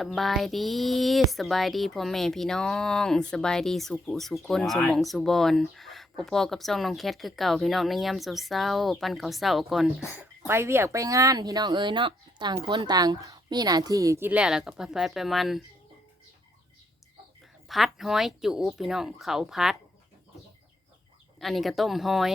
สบายดีสบายดีพ่อแม่พี่น้อง สบายดีสุขุสุคนสุหมองสุบอนพ่อๆกับซ่องน้องแคทคือเก่าพี่น้องในยามเศร้าๆปั้นข้าวเศร้าก่อน ไปเวียกไปงานพี่น้องเอ้ยเนาะต่างคนต่างมีหน้าที่กินแล้วแล้วก็ไปไปไปมัน พัดห้อยจุพี่น้องเขาพัด อันนี้ก็ต้มห้อย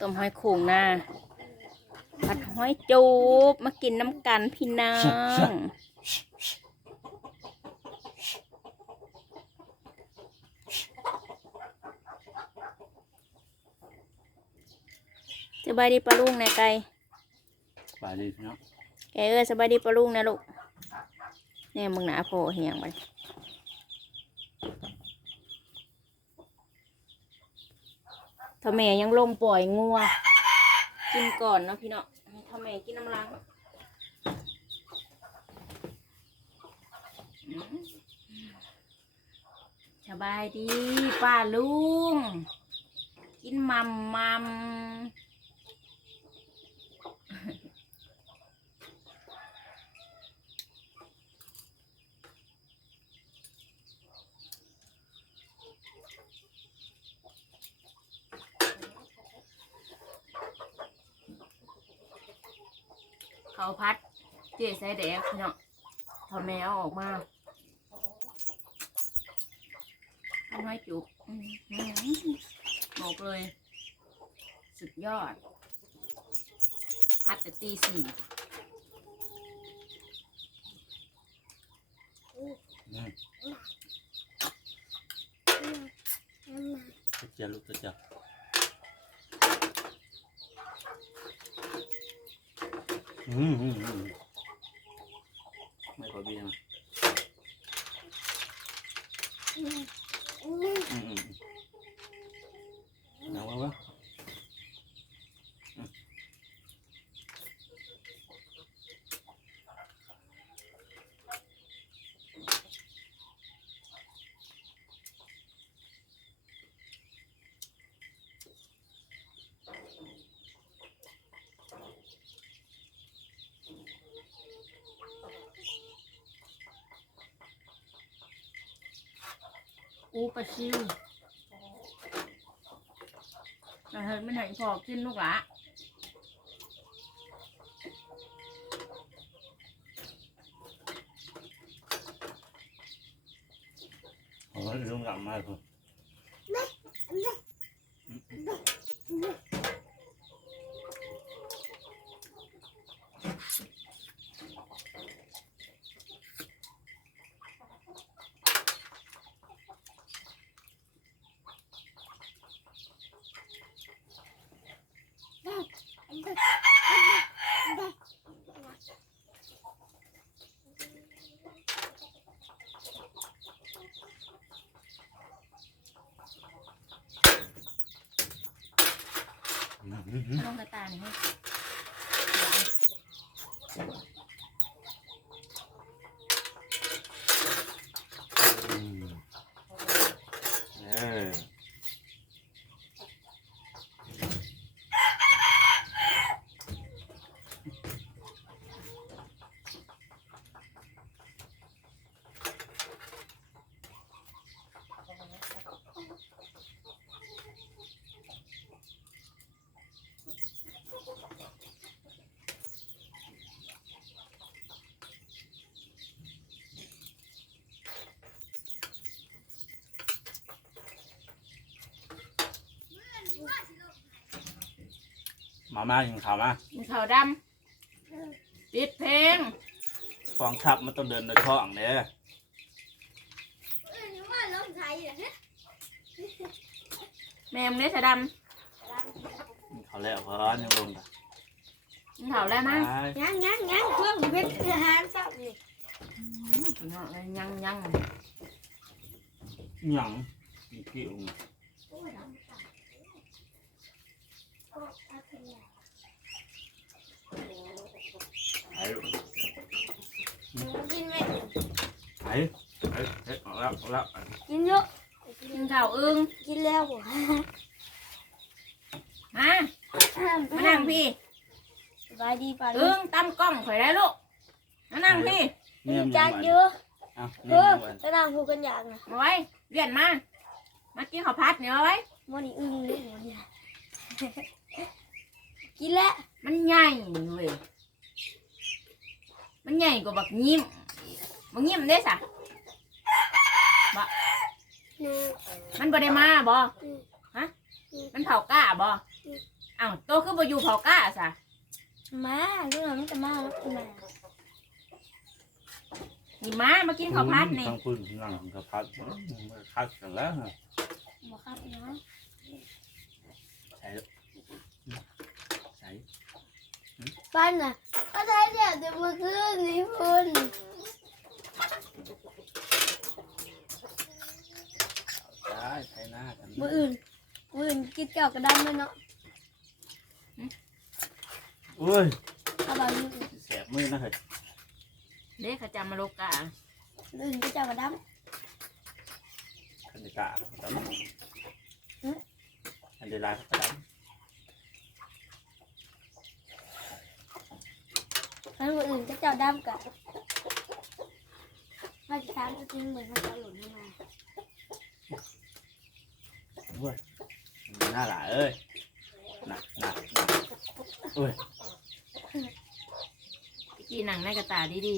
ต้มห้อยโข่งหน้าผัดห้อยจูบมากินน้ำกันพี่น้อง สบายดีปลาลุงนะไก่ไปดีเนาะแกเอ้ยสบายดีปลาลุงนะลูกแน่มึงหนาโผล่เหียงไปถ้าแม่ยังลงปล่อยงัว กินก่อนเนาะพี่เนาะให้ถ้าแม่กินน้ำล้างอืมสบายดีป้าลุง กินมัมมัม เขาพัด เจ๊ใส่แดกพี่เนาะทำแมวออกมาทำให้จุกอื้อหือบอกเลย สุดยอด พัดแต่ตีสี่อืมเจ้าลูกเจ้า อืมอืมอืมไม่ขอเบียร์มาอืมอืมอืมเอาวะวะ อูปลาชิวแต่เฮ้ยไม่ไหนพอกินลูกหละโอ้ยลุงกลับมาคุณ น้องกระตาหน่อยให้ มามายิงข่าวมามีขาวดำปิดเพลงกองทัพมันต้องเดินโดยท้องเนี่ยเออนึกว่าลมไทยเหรอฮะแม่มงเล็ดดเขาแล้วเพราะยังลงกันำมีขาวแล้วมั้งยังยังยังเครื่องเพชรอาหารสับนี่ยังยังหยังมีพี่อุ้งโอ้ยน้ำตาลโอ้เอาขึ้นมา ไอ้กินไหมไอ้ไอ้เฮ็ดออกแล้วออกแล้วกินเยอะกินข้าวอึ้งกินแล้วบ่มามานั่งพี่สบายดีป่ะลูอึ้กงตั้มกล้องข่อยได้ลูกมานั่งพี่เนี่ยมีมันจานหวานเยอะเอาเอเนี่ยอมันหวานแล้วนางพูดกันอย่างนะมาไว้เวียนมามากินข้าวผัดเนี่ยเอาไว้ มันนี่อึ้งเลยมันนี่กินแล้วมันใหญ่เว้ย มันใหญ่กว่าบักยิ้มบักยิ้มเด้สะนะมันบ่ได้มาบ่อืมมันเผาก้าบ่อืมอ้าวโตคือบ่อยู่เผาก้าซะมาเรื่องมันจะมาแล้วมานี่มามากินข้าวผัดนี่ทั้งคุณนั่งข้าวผัดอืมคัดกันแล้วฮะบอกครับเนาะใส่แล้วใส่ปั้นน่ะ ก็ใช้เดี๋ยวเดี๋ยวมือขึ้นนี่คุณใส่ใส่หน้ากันมืออื่นมืออื่นกินเก่ากระดำเลยเนาะโอ้ยเอาบามือแสบมือนะเฮ้ยเด้เขาจำมาโลกามืออื่นกินเก่ากระดคันเดกาดำคันเดลายก็ดำแล้วมืออื่ นก็เจ้าดำกับมาจะทำจะกินเหมือนมันจะหล่นลงมาำโอ้ยมันน่าหลายเอ้ยหนักหนักหนักโอ้ยกินหนังในกระตาดี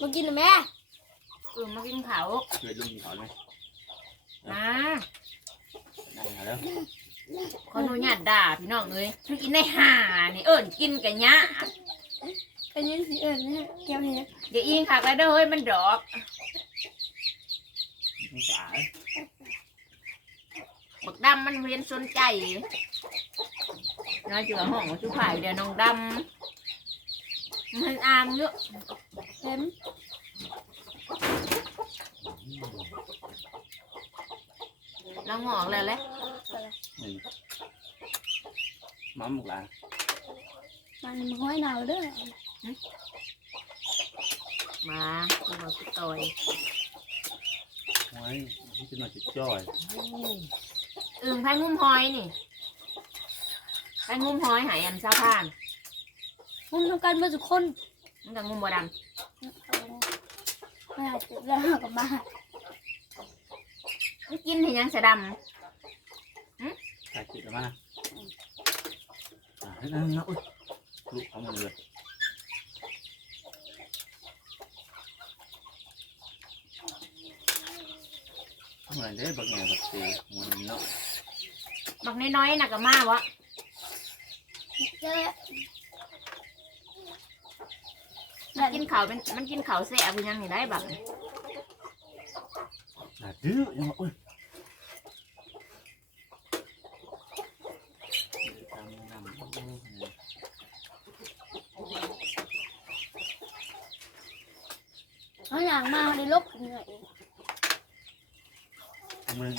มากินหรือแม่ๆเออมากินเขาวช่วยลุงถอนไหมมาได้มาแล้ว ขออนุญาตด่าพี่น้องเลยถ้ากินได้ห่านี่เอิ้นกินกันยะเป็นยังสีเอิญเนี่ยเกี่ยวเห็ดเดี๋ยวอิงค่ะก็เด้อเฮ้ยมันดอกไม่สายบักดำมันเรียนสนใจน้อยเจือห้องว่าชุผ่ายเดี๋ยวน้องดำมันอามเยอะเห็นเราหงอกแล้วแหละ หนึ่งมัมหมกหลานมันมันห้อยหนาวเด้อมาคือมาคือต่อยไว้ที่จะมาจิตจ้อยอึ่งพายงุ้มหอยนี่พายงุ้มหอยหายอันเศร้าผ่านมุ่งทำการเมื่อสุกคนมันกับงุ้มบ่ดังไม่หายเจ็บแล้วกลับบ้านมันกินเห็นยังเสยดใส่จิตแล้วมาอ่านั่นนะอุ้ยลุกเอามาเลยเหมือนได้บางอย่างแบบสีมันเนาะำ บักน้อยๆน่ะกับมาวะเจ๊มันกินเขาวเป็นมันกินเขาวแสบคือยังนี่ได้บัก หนาดื้อยังว่าอุ้ยตามน้ำโอ้ย เขางมาในลบเหนื่อยเมือ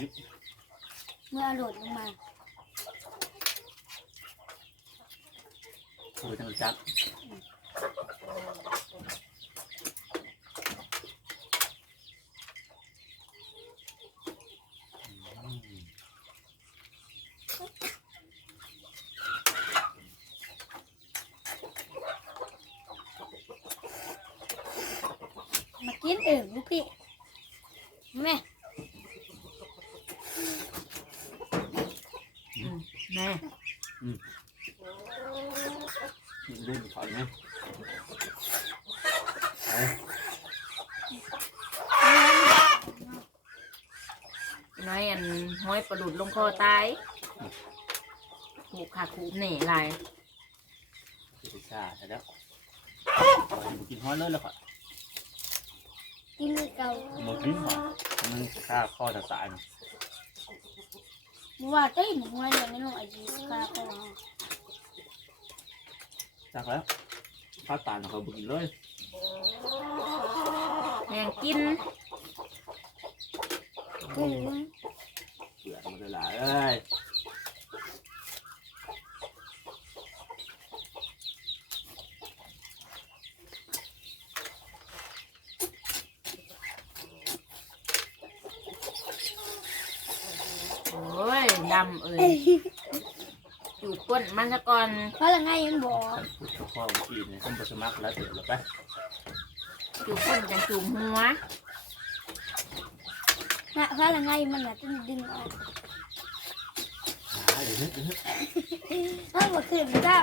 เมื่อหลุดลงมาโอ้ยจังจัก เองลูกพี่แม่แม่เล่นถอยไหมไปน้อยอันห้อยประดุดลงคอตายถูกขาคูบเหน่ลายกินชาใช่แล้วกินฮ้อนเลยแล้วค่ะ กินเก่าหมดกินค่ะมันฆ่าข้อต่างเมื่อว่าเต้นหัวเนี่ยไม่ลงอายุคาเขาๆจักแล้วข้าวตาลเขาบุกินเลยแมงกินกินเปลือกมันเลยหลายเอ้ย โอ้ยดำเอ้ยจุ จูบก้ นมันซะก่อนเพราะละไงมันบอกท่านพูดกับพ่อเมื่อกี้เนี่ยท่านประสมัครแล้วเดี๋ยวเราไปจูบก้นจังจูบหัวนะเพราะละไงมันน่ะจะดึงออกหาเดี๋ยวนึกเดี๋ยวนึกถ้าบ่ขึ้นถ้า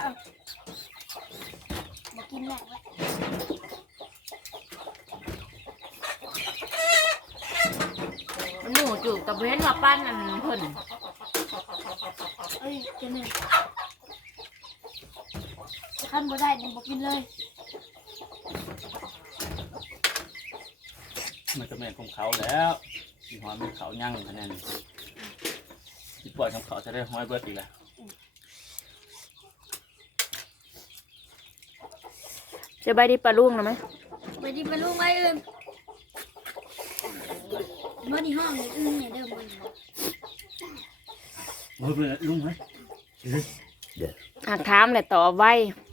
บ่กินแม่ละมันหนูจูบกับเว้นว่าปั้นอันเพิ่นเอ้ยเจะหนึ่งจะ ขั้นบ่ได้ยังบ่กินเลยมันจะแม่นของเขาแล้วสีหอยมันเขายั่งคะแนนที่ปล่อยของเขาจะได้ห้อยเบิดอีกแล้วสบายดีปลาลุงนะไหมไปดิไปลูกไว้เอิ้นบ่นี่ห้องนี่อึ้งเนี่ยเด้อบ่นี่เบิดเลยลุงไหมหากถามแหละตอบไว้เ